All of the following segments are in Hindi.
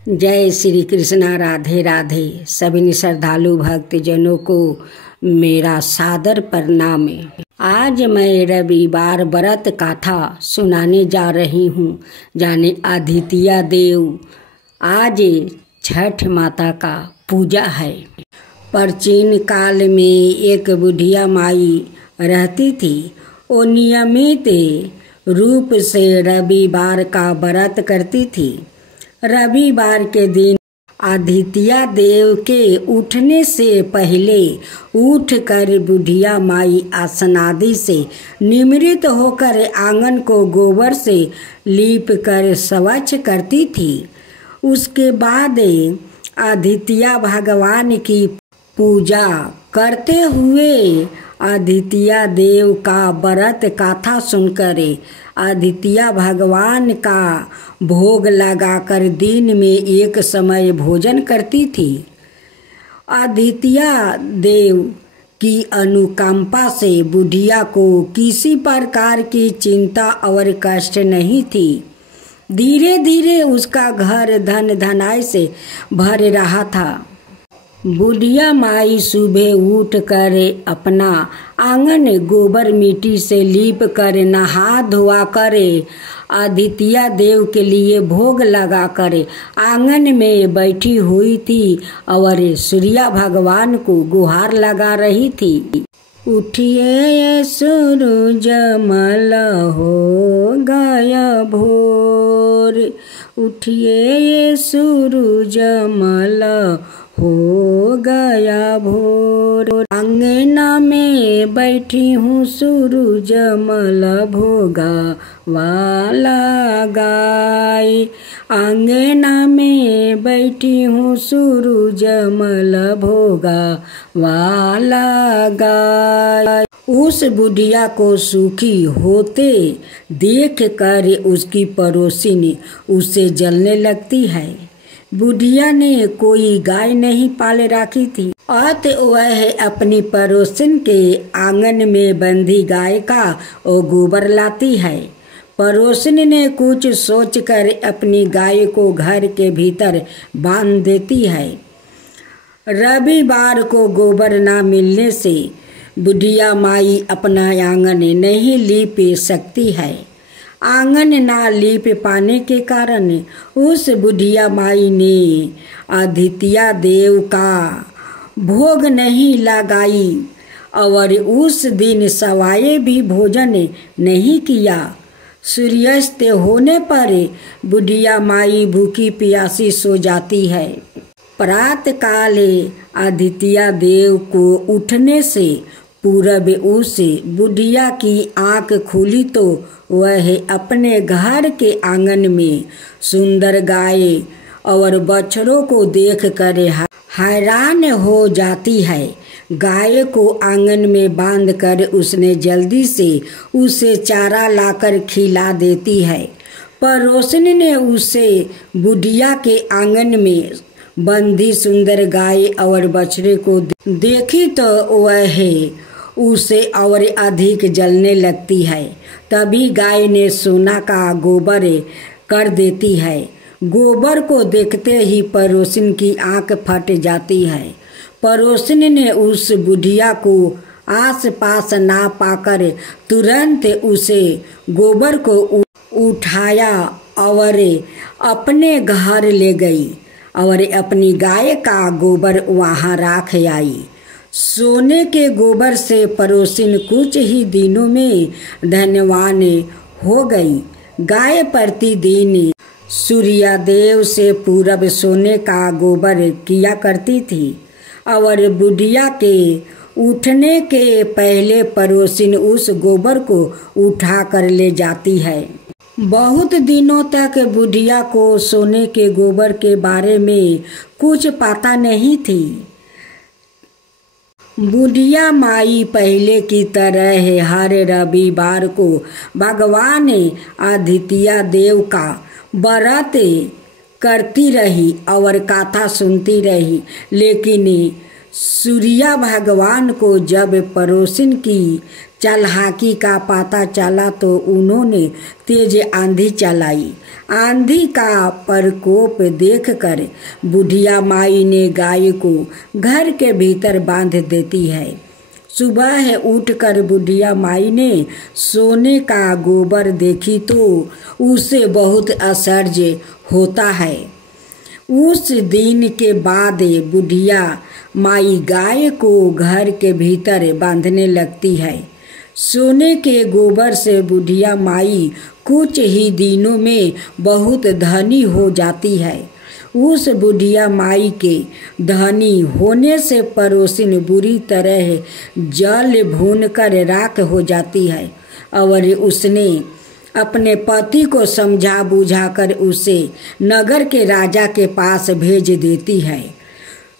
जय श्री कृष्णा। राधे राधे। सभी श्रद्धालु भक्तजनों को मेरा सादर प्रणाम। आज मैं रविवार व्रत कथा सुनाने जा रही हूँ। जाने आदित्य देव, आज छठ माता का पूजा है। प्राचीन काल में एक बुढ़िया माई रहती थी। वो नियमित रूप से रविवार का व्रत करती थी। रविवार के दिन आदित्य देव के उठने से पहले उठकर बुढ़िया माई आसनादि से निमृत होकर आंगन को गोबर से लीप कर स्वच्छ करती थी। उसके बाद आदित्य भगवान की पूजा करते हुए आदित्य देव का व्रत कथा सुनकर आदित्य भगवान का भोग लगाकर दिन में एक समय भोजन करती थी। आदित्य देव की अनुकंपा से बुढ़िया को किसी प्रकार की चिंता और कष्ट नहीं थी। धीरे धीरे उसका घर धन धनाई से भर रहा था। बुढ़िया माई सुबह उठकर अपना आंगन गोबर मिट्टी से लीप कर नहा धोआ कर आदित्य देव के लिए भोग लगा कर आंगन में बैठी हुई थी और सूर्य भगवान को गुहार लगा रही थी। उठिए सूरज मल हो गया भोर, उठिए सूरज मल हो गया भोर। अंगना में बैठी हूँ सूरज मल भोगा वाला गाय, अंगना में बैठी हूँ सूरज मल भोगा वाला गाय। उस बुढ़िया को सुखी होते देख कर उसकी पड़ोसिन उसे जलने लगती है। बुढ़िया ने कोई गाय नहीं पाले रखी थी। अत वह अपनी पड़ोसिन के आंगन में बंधी गाय का वो गोबर लाती है। पड़ोसिन ने कुछ सोचकर अपनी गाय को घर के भीतर बांध देती है। रविवार को गोबर न मिलने से बुढ़िया माई अपना आंगन नहीं लीप सकती है। आंगन ना लीप पाने के कारण उस बुढ़िया माई ने आदित्य देव का भोग नहीं लगाई और उस दिन सवाए भी भोजन नहीं किया। सूर्यास्त होने पर बुढ़िया माई भूखी प्यासी सो जाती है। प्रातः काल आदित्य देव को उठने से पूरब उस बुढ़िया की आंख खुली तो वह अपने घर के आंगन में सुंदर गाय और बछड़ों को देख कर हैरान हो जाती है। गाय को आंगन में बांधकर उसने जल्दी से उसे चारा लाकर खिला देती है। पड़ोसिन ने उसे बुढ़िया के आंगन में बंधी सुंदर गाय और बछड़े को देखी तो वह उसे और अधिक जलने लगती है। तभी गाय ने सोना का गोबर कर देती है। गोबर को देखते ही पड़ोसिन की आंख फट जाती है। पड़ोसिन ने उस बुढ़िया को आस पास ना पाकर तुरंत उसे गोबर को उठाया और अपने घर ले गई और अपनी गाय का गोबर वहां रख आई। सोने के गोबर से पड़ोसिन कुछ ही दिनों में धनवान हो गई। गाय प्रतिदिन सूर्य देव से पूरब सोने का गोबर किया करती थी और बुढ़िया के उठने के पहले पड़ोसिन उस गोबर को उठा कर ले जाती है। बहुत दिनों तक बुढ़िया को सोने के गोबर के बारे में कुछ पता नहीं थी। बुढ़िया माई पहले की तरह हर रविवार को भगवान आदित्य देव का व्रत करती रही और कथा सुनती रही। लेकिन सूर्य भगवान को जब पड़ोसिन की चालाकी का पता चला तो उन्होंने तेज आंधी चलाई। आंधी का प्रकोप देखकर बुढ़िया माई ने गाय को घर के भीतर बांध देती है। सुबह उठकर बुढ़िया माई ने सोने का गोबर देखी तो उसे बहुत आश्चर्य होता है। उस दिन के बाद बुढ़िया माई गाय को घर के भीतर बांधने लगती है। सोने के गोबर से बुढ़िया माई कुछ ही दिनों में बहुत धनी हो जाती है। उस बुढ़िया माई के धनी होने से पड़ोसिन बुरी तरह जल भूनकर राख हो जाती है और उसने अपने पति को समझा बुझाकर उसे नगर के राजा के पास भेज देती है।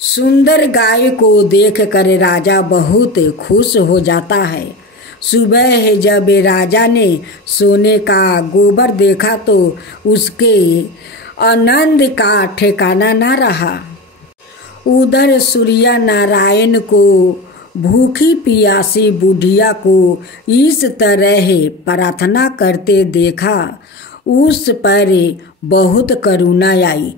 सुंदर गाय को देखकर राजा बहुत खुश हो जाता है। सुबह जब राजा ने सोने का गोबर देखा तो उसके आनंद का ठिकाना न रहा। उधर सूर्य नारायण को भूखी पियासी बुढ़िया को इस तरह प्रार्थना करते देखा, उस पर बहुत करुणा आई।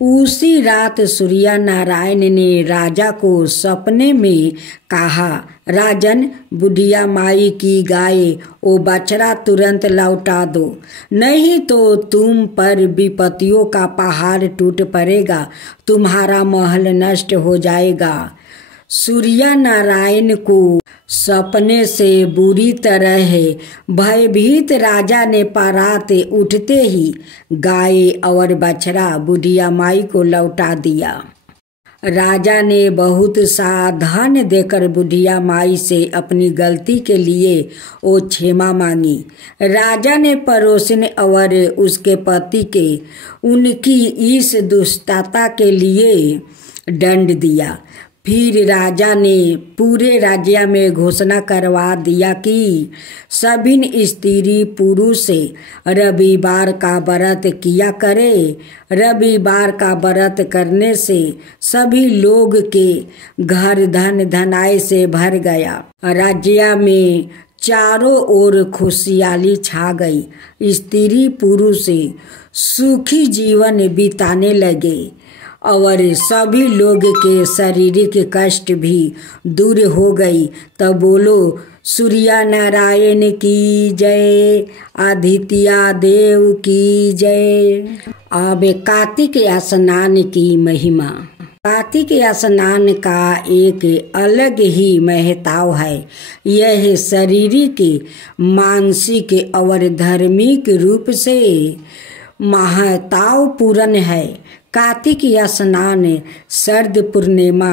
उसी रात सूर्य नारायण ने राजा को सपने में कहा, राजन, बुढ़िया माई की गाय ओ बछड़ा तुरंत लौटा दो, नहीं तो तुम पर विपत्तियों का पहाड़ टूट पड़ेगा, तुम्हारा महल नष्ट हो जाएगा। सूर्य नारायण को सपने से बुरी तरह भयभीत राजा ने परात उठते ही गाय और बछड़ा बुढ़िया माई को लौटा दिया। राजा ने बहुत सा धन देकर बुढ़िया माई से अपनी गलती के लिए वो क्षमा मांगी। राजा ने पड़ोसिन और उसके पति के उनकी इस दुष्टता के लिए दंड दिया। फिर राजा ने पूरे राज्य में घोषणा करवा दिया कि सभी स्त्री पुरुष रविवार का व्रत किया करे। रविवार का व्रत करने से सभी लोग के घर धन धनाई से भर गया। राज्य में चारों ओर खुशहाली छा गई। स्त्री पुरुष सुखी जीवन बिताने लगे और सभी लोग के शारीरिक कष्ट भी दूर हो गई। तब बोलो सूर्य नारायण की जय, आदित्य देव की जय। अब कार्तिक स्नान की महिमा। कार्तिक स्नान का एक अलग ही महत्व है। यह शारीरिक, मानसिक और धार्मिक रूप से महत्वपूर्ण है। कार्तिक स्नान शरद पूर्णिमा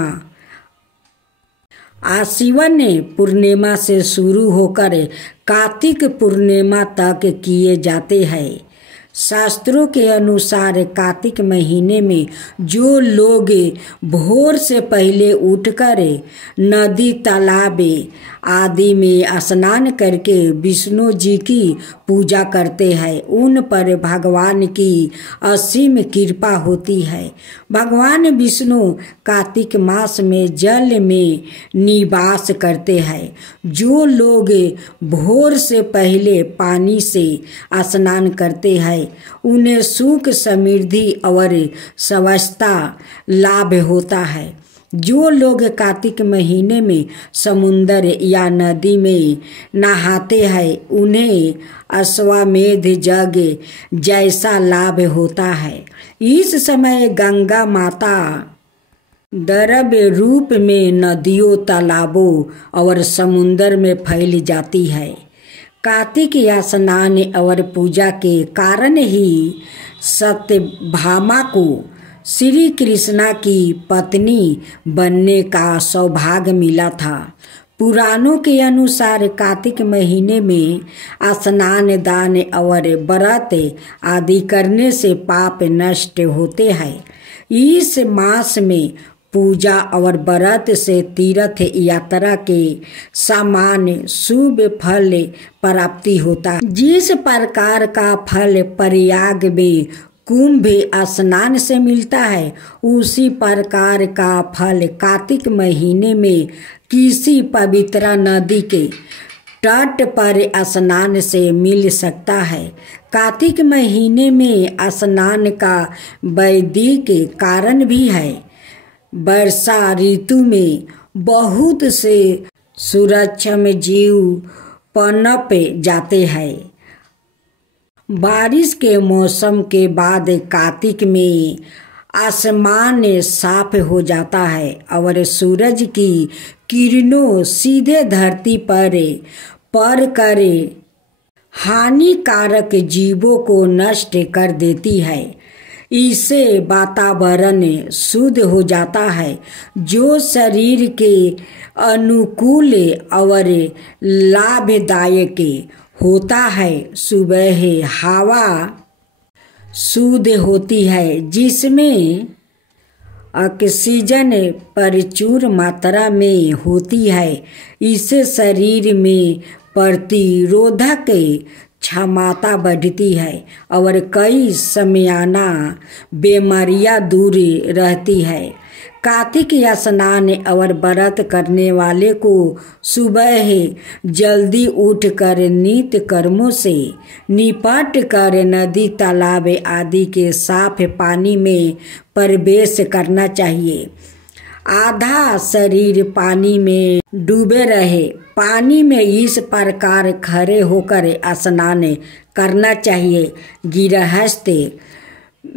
आश्विन पूर्णिमा से शुरू होकर कार्तिक पूर्णिमा तक किए जाते हैं। शास्त्रों के अनुसार कार्तिक महीने में जो लोग भोर से पहले उठकर नदी, तालाब आदि में स्नान करके विष्णु जी की पूजा करते हैं, उन पर भगवान की असीम कृपा होती है। भगवान विष्णु कार्तिक मास में जल में निवास करते हैं। जो लोग भोर से पहले पानी से स्नान करते हैं उन्हें सुख, समृद्धि और स्वास्थ्य लाभ होता है। जो लोग कार्तिक महीने में समुंदर या नदी में नहाते हैं उन्हें अश्वमेध यज्ञ जैसा लाभ होता है। इस समय गंगा माता द्रव्य रूप में नदियों, तालाबों और समुंदर में फैल जाती है। कार्तिक स्नान और पूजा के कारण ही सत्यभामा को श्री कृष्णा की पत्नी बनने का सौभाग्य मिला था। पुराणों के अनुसार कार्तिक महीने में स्नान, दान और व्रत आदि करने से पाप नष्ट होते हैं। इस मास में पूजा और व्रत से तीर्थ यात्रा के समान शुभ फल प्राप्ति होता है। जिस प्रकार का फल प्रयाग में कुंभ स्नान से मिलता है, उसी प्रकार का फल कार्तिक महीने में किसी पवित्र नदी के तट पर स्नान से मिल सकता है। कार्तिक महीने में स्नान का वैदिक कारण भी है। वर्षा ऋतु में बहुत से सूक्ष्म जीव पनप जाते हैं। बारिश के मौसम के बाद कार्तिक में आसमान साफ हो जाता है और सूरज की किरणों सीधे धरती पर कर हानिकारक जीवों को नष्ट कर देती है। इससे वातावरण शुद्ध हो जाता है, जो शरीर के अनुकूल और लाभदायक होता है। सुबह हवा शुद्ध होती है, जिसमें ऑक्सीजन प्रचुर मात्रा में होती है। इससे शरीर में प्रतिरोधक क्षमता बढ़ती है और कई समयाना बीमारियां दूर रहती है। कार्तिक स्नान और व्रत करने वाले को सुबह जल्दी उठकर नित्य कर्मों से निपट कर नदी तालाब आदि के साफ पानी में प्रवेश करना चाहिए। आधा शरीर पानी में डूबे रहे। पानी में इस प्रकार खड़े होकर स्नान करना चाहिए। गृहस्थ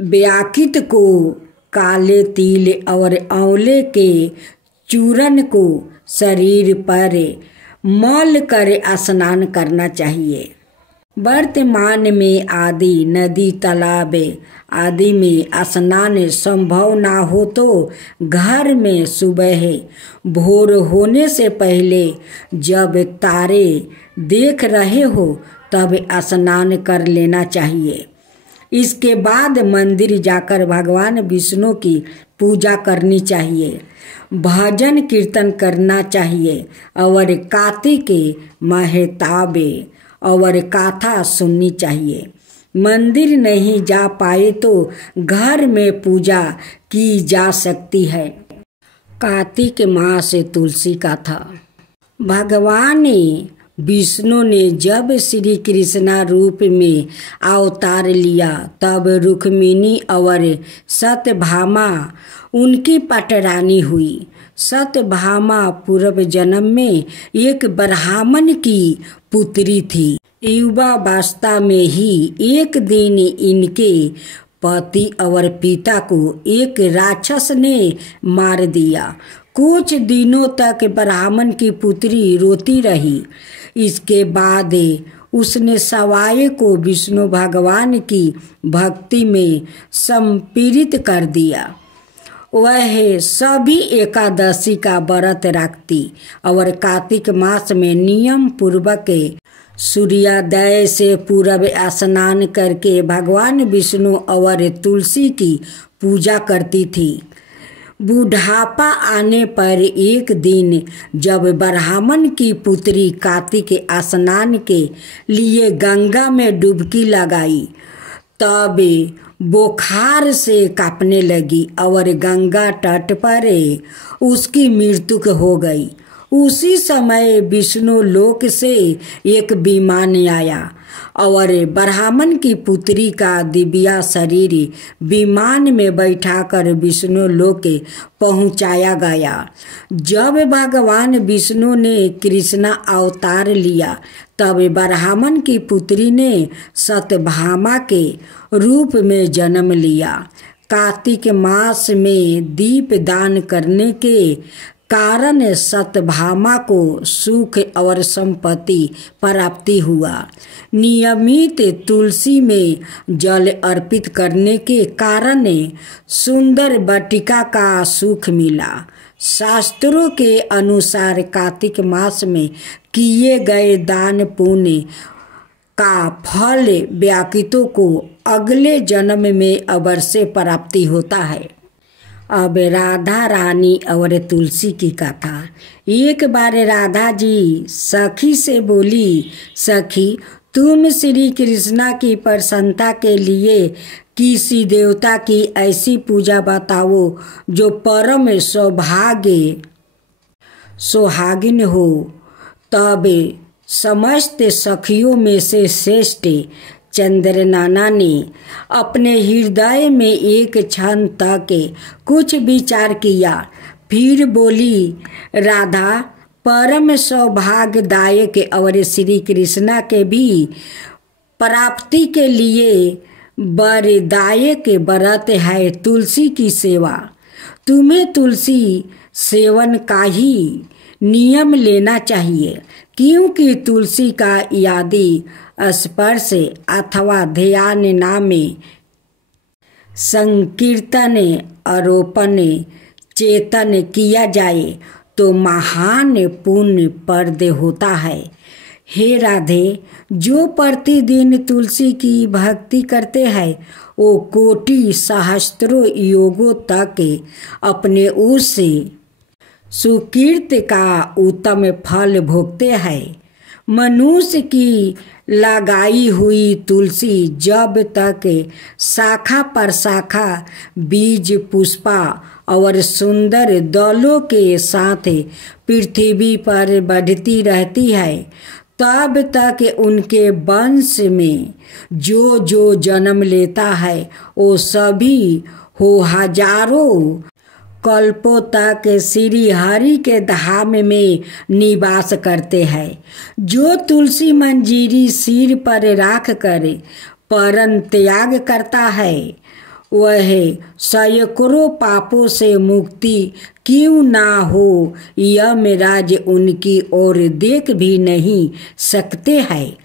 व्याकित को काले तिल और आंवले के चूर्ण को शरीर पर मल कर स्नान करना चाहिए। वर्तमान में आदि नदी तालाब आदि में स्नान संभव ना हो तो घर में सुबह भोर होने से पहले जब तारे देख रहे हो तब स्नान कर लेना चाहिए। इसके बाद मंदिर जाकर भगवान विष्णु की पूजा करनी चाहिए, भजन कीर्तन करना चाहिए और कार्तिक महताबे और कथा सुननी चाहिए। मंदिर नहीं जा पाए तो घर में पूजा की जा सकती है। कार्तिक मास तुलसी कथा। भगवान विष्णु ने जब श्री कृष्णा रूप में अवतार लिया तब रुक्मिणी और सत्यभामा उनकी पटरानी हुई। सत्यभामा पूर्व जन्म में एक ब्राह्मण की पुत्री थी। युवावस्था में ही एक दिन इनके पति और पिता को एक राक्षस ने मार दिया। कुछ दिनों तक ब्राह्मण की पुत्री रोती रही। इसके बाद उसने सवाई को विष्णु भगवान की भक्ति में सम्पीड़ित कर दिया। वह सभी एकादशी का व्रत रखती और कार्तिक मास में नियम पूर्वक सूर्योदय से पूर्व स्नान करके भगवान विष्णु और तुलसी की पूजा करती थी। बुढ़ापा आने पर एक दिन जब ब्राह्मण की पुत्री कार्तिक स्नान के लिए गंगा में डुबकी लगाई तब बुखार से कांपने लगी और गंगा तट पर उसकी मृत्यु हो गई। उसी समय विष्णु लोक से एक विमान आया और ब्राह्मण की पुत्री का दिव्य शरीर विमान में बैठाकर विष्णु लोक पहुंचाया गया। जब भगवान विष्णु ने कृष्ण अवतार लिया तब ब्राह्मण की पुत्री ने सत्यभामा के रूप में जन्म लिया। कार्तिक मास में दीप दान करने के कारण सत्यभामा को सुख और संपत्ति प्राप्ति हुआ। नियमित तुलसी में जल अर्पित करने के कारण सुंदर वाटिका का सुख मिला। शास्त्रों के अनुसार कार्तिक मास में किए गए दान पुण्य का फल व्याकितों को अगले जन्म में अवश्य प्राप्ति होता है। अब राधा रानी और तुलसी की कथा। एक बार राधा जी सखी से बोली, सखी तुम श्री कृष्णा की प्रसन्नता के लिए किसी देवता की ऐसी पूजा बताओ जो परम सुहागिन हो। तब समस्त सखियों में से श्रेष्ठ चंद्रनाना ने अपने हृदय में एक क्षण तक कुछ विचार किया। फिर बोली, राधा परम सौभाग्यदायक और श्री कृष्णा के भी प्राप्ति के लिए वरदायक व्रत है तुलसी की सेवा। तुम्हें तुलसी सेवन का ही नियम लेना चाहिए, क्योंकि तुलसी का यदि स्पर्श अथवा ध्यान नामे संकीर्तन आरोपण चेतन किया जाए तो महान पुण्य प्रद होता है। हे राधे, जो प्रतिदिन तुलसी की भक्ति करते हैं वो कोटि सहस्त्रों योगों तक अपने उस सुकृत का उत्तम फल भोगते हैं। मनुष्य की लगाई हुई तुलसी जब तक शाखा पर शाखा, बीज, पुष्पा और सुंदर दलों के साथ पृथ्वी पर बढ़ती रहती है, तब तक उनके वंश में जो जो जन्म लेता है वो सभी हो हजारों कल्पों तक श्री हरि के धाम में निवास करते हैं। जो तुलसी मंजीरी सिर पर राख कर परम त्याग करता है वह सैकड़ों पापों से मुक्ति क्यों ना हो, यमराज उनकी ओर देख भी नहीं सकते हैं।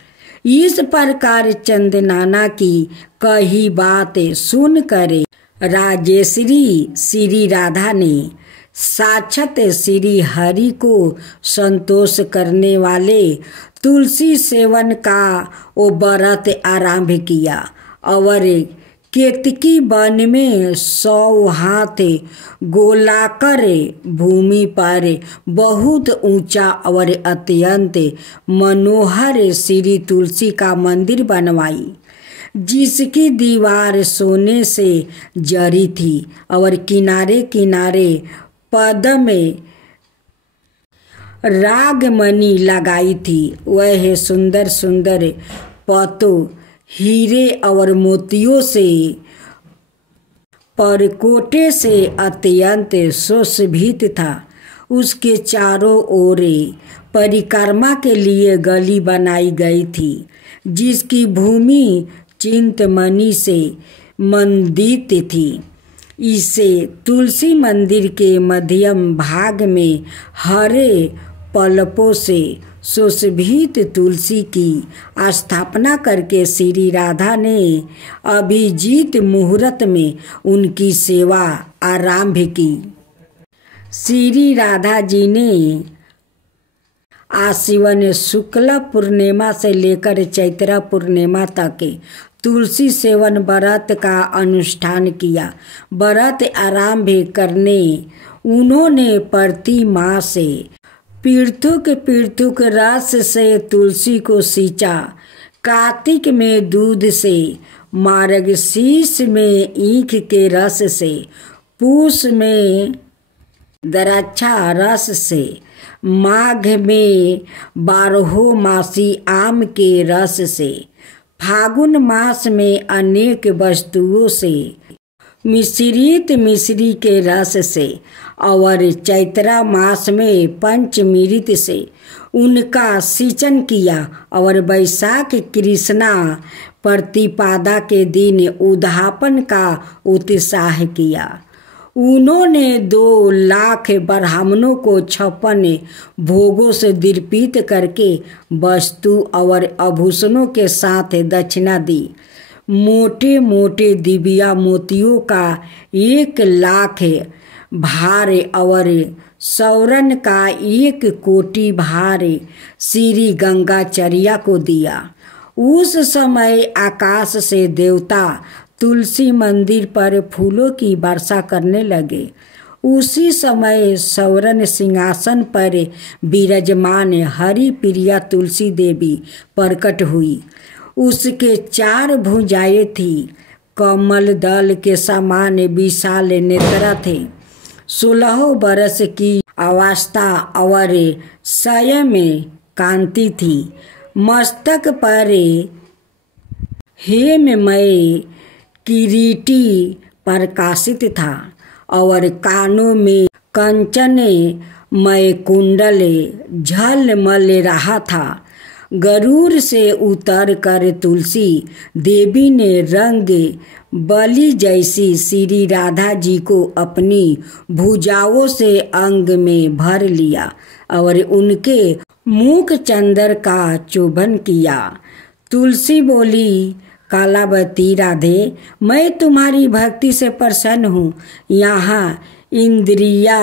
इस प्रकार चंदनाना की कही बात सुनकर राजेश्वरी श्री राधा ने साक्षात श्री हरि को संतोष करने वाले तुलसी सेवन का वो व्रत आरंभ किया और केतकी वन में 100 हाथ गोलाकार भूमि पर बहुत ऊंचा और अत्यंत मनोहर श्री तुलसी का मंदिर बनवाई, जिसकी दीवार सोने से जड़ी थी और किनारे किनारे पद्म रागमणि लगाई थी। वह सुंदर सुंदर पत्तों, हीरे और मोतियों से परकोटे से अत्यंत सुशोभित था। उसके चारों ओर परिक्रमा के लिए गली बनाई गई थी, जिसकी भूमि चिंतमणि से मंडित थी। इसे तुलसी मंदिर के मध्यम भाग में हरे पल्लवों से सुशोभित तुलसी की स्थापना करके श्री राधा ने अभिजीत मुहूर्त में उनकी सेवा आरंभ की। श्री राधा जी ने आश्विन शुक्ल पूर्णिमा से लेकर चैत्र पूर्णिमा तक तुलसी सेवन व्रत का अनुष्ठान किया। व्रत आरंभ करने उन्होंने प्रति मास पृथुक रस से तुलसी को सींचा, कार्तिक में दूध से, मार्गशीर्ष में ईख के रस से, पूष में द्राक्षा रस से, माघ में 12 मासी आम के रस से, फागुन मास में अनेक वस्तुओं से मिश्रित मिश्री के रस से और चैत्रा मास में पंचमृत से उनका सिंचन किया और वैशाख कृष्णा प्रतिपदा के दिन उद्यापन का उत्साह किया। उन्होंने 2 लाख ब्राह्मणों को 56 भोगों से दीर्पित करके वस्तु और आभूषणों के साथ दक्षिणा दी। मोटे मोटे दिव्या मोतियों का 1 लाख भार और सौरन का 1 कोटि भार श्री गंगाचर्या को दिया। उस समय आकाश से देवता तुलसी मंदिर पर फूलों की वर्षा करने लगे। उसी समय सौरन सिंहासन पर विराजमान हरि प्रिया तुलसी देवी प्रकट हुई। उसके 4 भुजाएं थी, कमल दल के समान विशाल नेत्र थे। 16 वर्ष की अवस्था और स्वयं कांति थी। मस्तक पर हेममय किरीटी प्रकाशित था और कानों में कंचनमय कुंडल झलमल रहा था। गरुड़ से उतर कर तुलसी देवी ने रंग बलि जैसी श्री राधा जी को अपनी भुजाओं से अंग में भर लिया और उनके मुख चंदर का चुंबन किया। तुलसी बोली, कालावती राधे, मैं तुम्हारी भक्ति से प्रसन्न हूँ। यहाँ इंद्रिया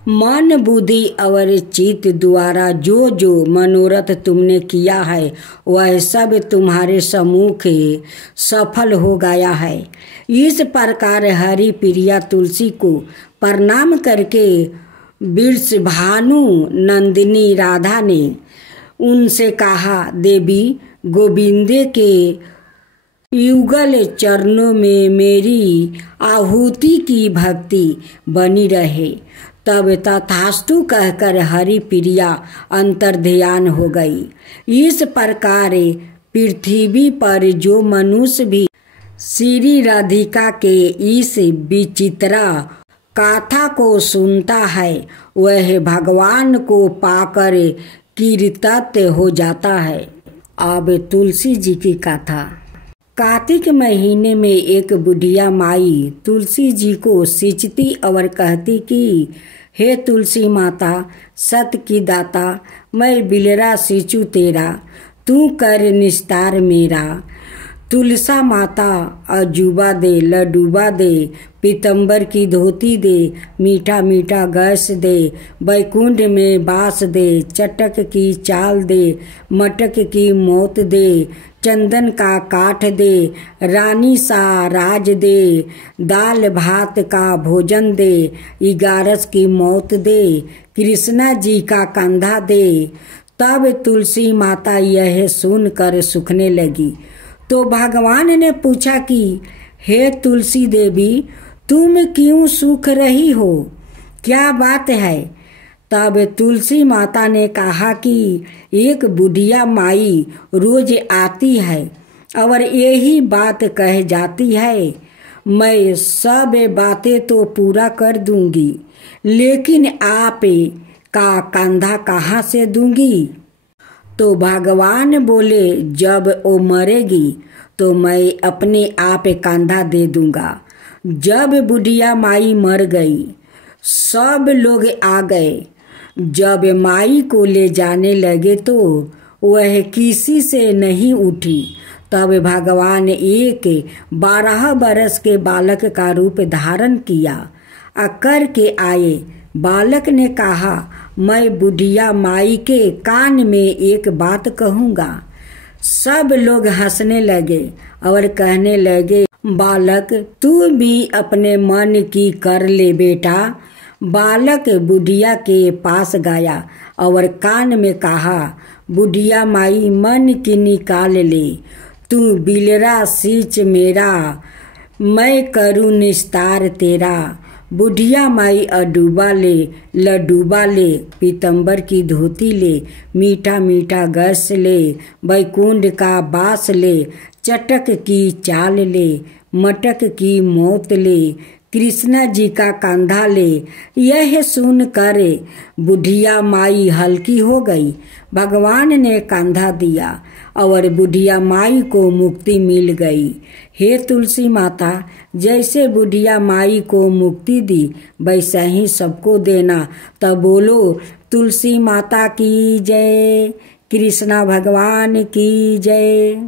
मन बुद्धि और चित्त द्वारा जो जो मनोरथ तुमने किया है वह सब तुम्हारे सम्मुख सफल हो गया है। इस प्रकार हरि प्रिया तुलसी को प्रणाम करके वृषभानु नंदिनी राधा ने उनसे कहा, देवी, गोविंदे के युगल चरणों में मेरी आहुति की भक्ति बनी रहे। तब तथास्तु कहकर हरि प्रिया अंतर्ध्यान हो गई। इस प्रकार पृथ्वी पर जो मनुष्य भी श्री राधिका के इस विचित्रा गाथा को सुनता है वह भगवान को पाकर कृतार्थ हो जाता है। अब तुलसी जी की कथा। कार्तिक महीने में एक बुढ़िया माई तुलसी जी को सींचती और कहती कि हे तुलसी माता, सत की दाता, मैं बिलरा सींचू तेरा, तू कर निस्तार मेरा। तुलसा माता अजूबा दे, लडूबा दे, पीतम्बर की धोती दे, मीठा मीठा गैस दे, बैकुंठ में बास दे, चटक की चाल दे, मटक की मौत दे, चंदन का काठ दे, रानी सा राज दे, दाल भात का भोजन दे, 11 की मौत दे, कृष्णा जी का कंधा दे। तब तुलसी माता यह सुनकर सूखने लगी तो भगवान ने पूछा कि हे तुलसी देवी, तुम क्यों सूख रही हो, क्या बात है? तब तुलसी माता ने कहा कि एक बुढ़िया माई रोज आती है और यही बात कह जाती है, मैं सब बातें तो पूरा कर दूंगी, लेकिन आप का कंधा कहाँ से दूंगी? तो भगवान बोले, जब वो मरेगी तो मैं अपने आप कंधा दे दूंगा। जब बुढ़िया माई मर गई सब लोग आ गए। जब माई को ले जाने लगे तो वह किसी से नहीं उठी। तब भगवान एक 12 बरस के बालक का रूप धारण किया आकर के आए। बालक ने कहा, मैं बुढ़िया माई के कान में एक बात कहूँगा। सब लोग हंसने लगे और कहने लगे, बालक तू भी अपने मन की कर ले बेटा। बालक बुढ़िया के पास गया और कान में कहा, बुढ़िया माई मन की निकाल ले, तू बिलरा सींच मेरा, मैं करूँ निस्तार तेरा। बुढ़िया माई अडूबा ले, लडूबा ले, पीतम्बर की धोती ले, मीठा मीठा गैस ले, बैकुंठ का बास ले, चटक की चाल ले, मटक की मौत ले, कृष्णा जी का कंधा ले। यह सुन कर बुढ़िया माई हल्की हो गई। भगवान ने कंधा दिया और बुढ़िया माई को मुक्ति मिल गई। हे तुलसी माता, जैसे बुढ़िया माई को मुक्ति दी वैसा ही सबको देना। तब बोलो तुलसी माता की जय, कृष्णा भगवान की जय।